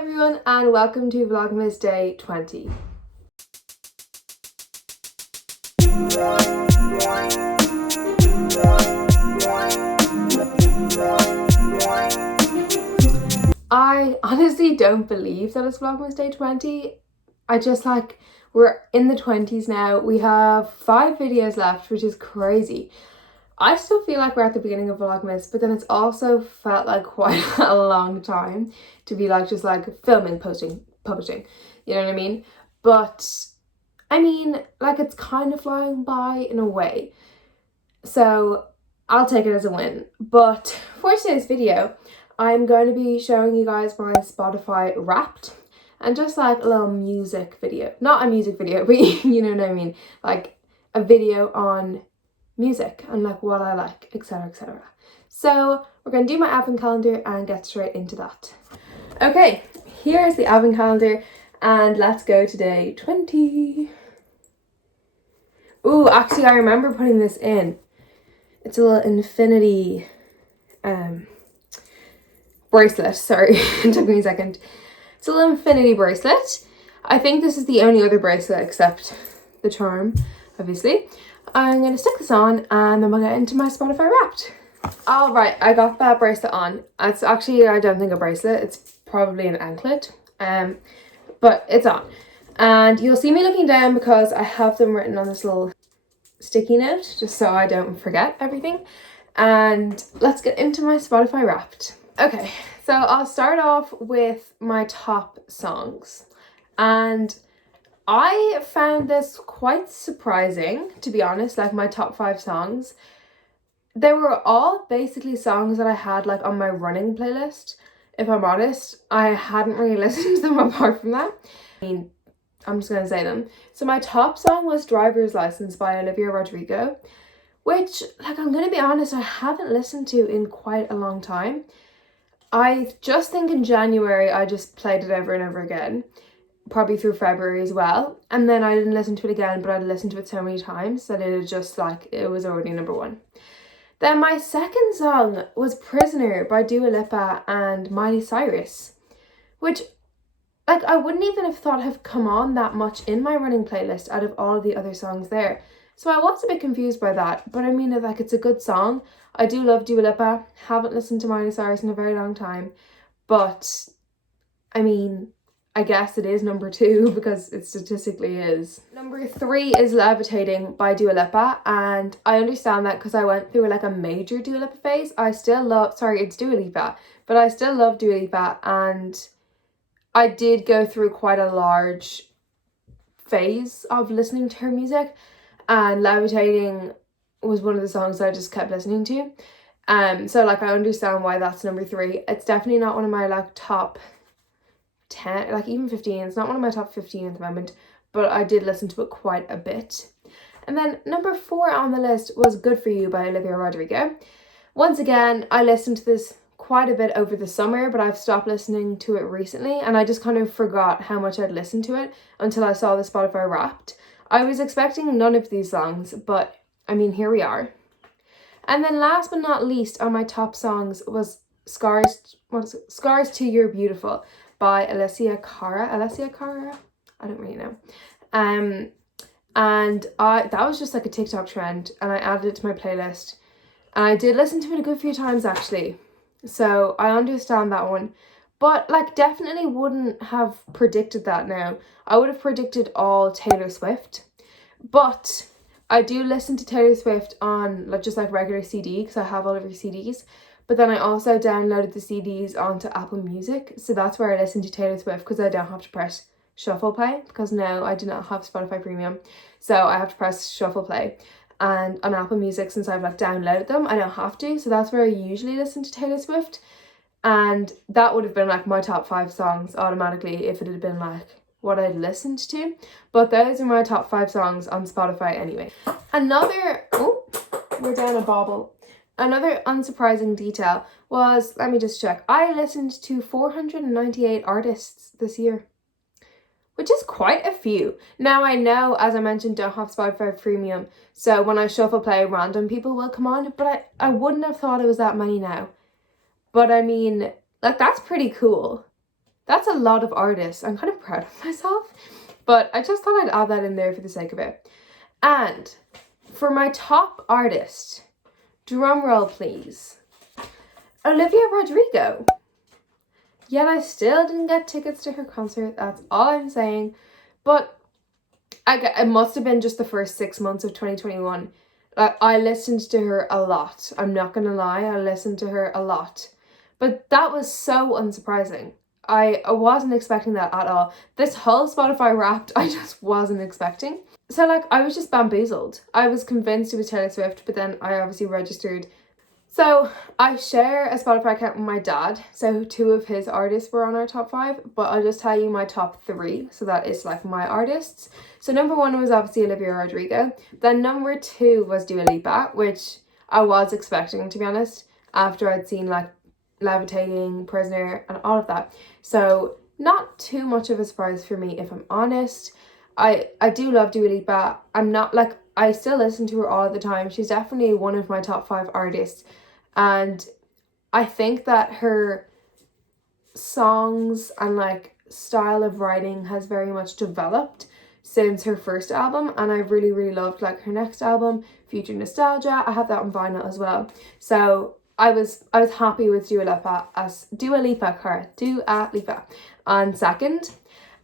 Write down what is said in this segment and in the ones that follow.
everyone and welcome to Vlogmas Day 20. I honestly don't believe that it's Vlogmas Day 20. We're in the 20s now. We have 5 videos left, which is crazy. I still feel like we're at the beginning of Vlogmas, but then it's also felt like quite a long time to be just filming, posting, publishing, you know what I mean? But I mean, it's kind of flying by in a way. So I'll take it as a win. But for today's video, I'm going to be showing you guys my Spotify Wrapped and just a little music video. Not a music video, but you know what I mean? Like a video on music and what I like, etc, etc. So we're going to do my advent calendar and get straight into that. Okay, here's the advent calendar and let's go to day 20. Ooh, actually I remember putting this in. It's a little infinity bracelet. Sorry, it took me a second. It's a little infinity bracelet. I think this is the only other bracelet except the charm, obviously. I'm going to stick this on and then we'll get into my Spotify Wrapped. Alright, I got that bracelet on. It's actually, I don't think a bracelet, it's probably an anklet. But it's on. And you'll see me looking down because I have them written on this little sticky note, just so I don't forget everything. And let's get into my Spotify Wrapped. Okay, so I'll start off with my top songs. And I found this quite surprising, to be honest, my top 5 songs. They were all basically songs that I had on my running playlist. If I'm honest, I hadn't really listened to them apart from that. I mean, I'm just going to say them. So my top song was Driver's License by Olivia Rodrigo, which, I'm going to be honest, I haven't listened to in quite a long time. I just think in January I just played it over and over again. Probably through February as well, and then I didn't listen to it again, but I'd listened to it so many times that it just it was already number 1. Then my second song was Prisoner by Dua Lipa and Miley Cyrus, which I wouldn't even have thought have come on that much in my running playlist out of all of the other songs there. So I was a bit confused by that, but I mean, it's a good song. I do love Dua Lipa. Haven't listened to Miley Cyrus in a very long time, but I mean, I guess it is number 2 because it statistically is. Number 3 is Levitating by Dua Lipa, and I understand that because I went through a major Dua Lipa phase. I still love, sorry, it's Dua Lipa, but I still love Dua Lipa, and I did go through quite a large phase of listening to her music, and Levitating was one of the songs I just kept listening to. So I understand why that's number 3. It's definitely not one of my top 10, even 15. It's not one of my top 15 at the moment, but I did listen to it quite a bit. And then number 4 on the list was Good For You by Olivia Rodrigo. Once again, I listened to this quite a bit over the summer, but I've stopped listening to it recently, and I just kind of forgot how much I'd listened to it until I saw the Spotify Wrapped. I was expecting none of these songs, but I mean, here we are. And then last but not least on my top songs was Scars to You're Beautiful by Cara. I don't really know. And that was just a TikTok trend, and I added it to my playlist. And I did listen to it a good few times actually. So I understand that one. But definitely wouldn't have predicted that now. I would have predicted all Taylor Swift. But I do listen to Taylor Swift on just regular CD because I have all of her CDs. But then I also downloaded the CDs onto Apple Music. So that's where I listen to Taylor Swift because I don't have to press shuffle play because now I do not have Spotify Premium. So I have to press shuffle play. And on Apple Music, since I've downloaded them, I don't have to. So that's where I usually listen to Taylor Swift. And that would have been my top 5 songs automatically if it had been what I'd listened to. But those are my top 5 songs on Spotify anyway. We're down a bobble. Another unsurprising detail was, let me just check, I listened to 498 artists this year, which is quite a few. Now I know, as I mentioned, don't have Spotify Premium, so when I shuffle play, random people will come on, but I wouldn't have thought it was that many now. But I mean, that's pretty cool. That's a lot of artists. I'm kind of proud of myself, but I just thought I'd add that in there for the sake of it. And for my top artist, drum roll please, Olivia Rodrigo. Yet I still didn't get tickets to her concert. That's all I'm saying. But it must have been just the first 6 months of 2021. I listened to her a lot. I'm not going to lie. I listened to her a lot. But that was so unsurprising. I wasn't expecting that at all. This whole Spotify Wrapped, I just wasn't expecting. So like, I was just bamboozled. I was convinced it was Taylor Swift, but then I obviously registered. So I share a Spotify account with my dad. So 2 of his artists were on our top 5, but I'll just tell you my top 3. So that is like my artists. So number 1 was obviously Olivia Rodrigo. Then number 2 was Dua Lipa, which I was expecting, to be honest, after I'd seen like Levitating, Prisoner and all of that. So not too much of a surprise for me, if I'm honest. I do love Dua Lipa. I'm not like, I still listen to her all the time. She's definitely one of my top 5 artists. And I think that her songs and like style of writing has very much developed since her first album, and I've really loved like her next album, Future Nostalgia. I have that on vinyl as well. So I was happy with Dua Lipa on second.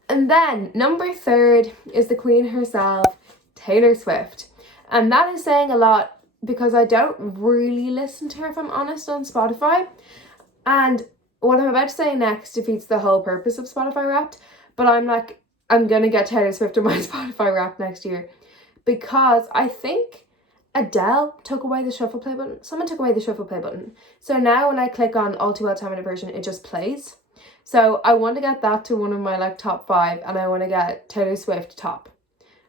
And then number 3 is the queen herself, Taylor Swift. And that is saying a lot because I don't really listen to her, if I'm honest, on Spotify. And what I'm about to say next defeats the whole purpose of Spotify Wrapped. But I'm like, I'm going to get Taylor Swift on my Spotify Wrapped next year. Because I think Adele took away the shuffle play button. Someone took away the shuffle play button. So now when I click on All Too Well 10-minute version, it just plays. So I want to get that to one of my like top 5, and I want to get Taylor Swift top.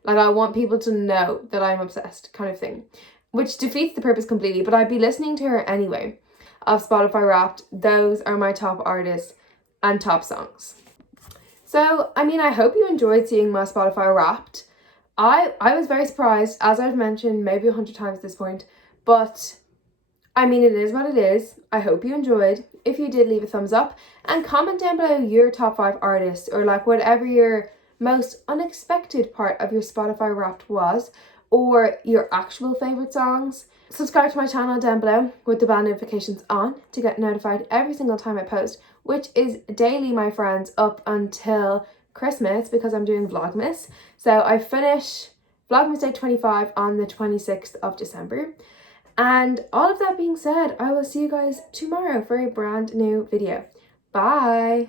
Like, I want people to know that I'm obsessed, kind of thing. Which defeats the purpose completely, but I'd be listening to her anyway. Of Spotify Wrapped, those are my top artists and top songs. So, I mean, I hope you enjoyed seeing my Spotify Wrapped. I was very surprised, as I've mentioned maybe 100 times at this point, but I mean, it is what it is. I hope you enjoyed. If you did, leave a thumbs up and comment down below your top 5 artists, or like whatever your most unexpected part of your Spotify Wrapped was, or your actual favourite songs. Subscribe to my channel down below with the bell notifications on to get notified every single time I post, which is daily, my friends, up until Christmas, because I'm doing Vlogmas. So I finish Vlogmas Day 25 on the 26th of December. And all of that being said, I will see you guys tomorrow for a brand new video. Bye!